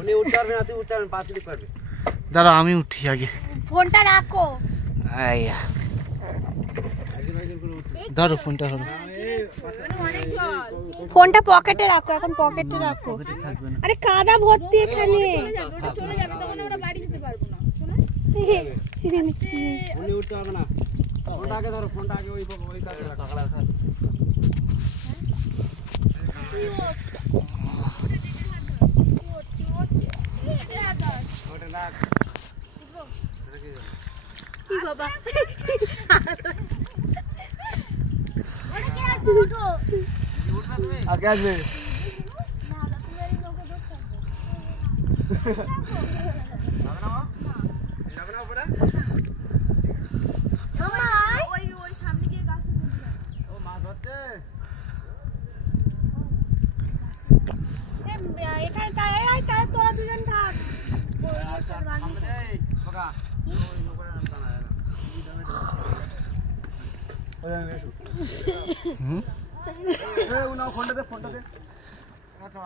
উনি উঠতে পারবে না, তুই উঠতে পারবে, 5 মিনিট পারবে। দাঁড়া আমি উঠি আগে। ফোনটা রাখো। আইয়া ধরো ফোনটা ধরো। ফোনটা পকেটে রাখো, এখন পকেটে রাখো। আরে কাদা ভর্তি এখানে। চলে যাবে তখন আমরা বাড়ি যেতে পারবো না। উনি উঠতে পারবে না। ফোনটা আগে ধরো, ফোনটা আগে ওই কাছে রাখো। ওটা রাখ। কি বাবা? আগে আসবে। তোরা দুজন থাক। ফোনটা দে। আচ্ছা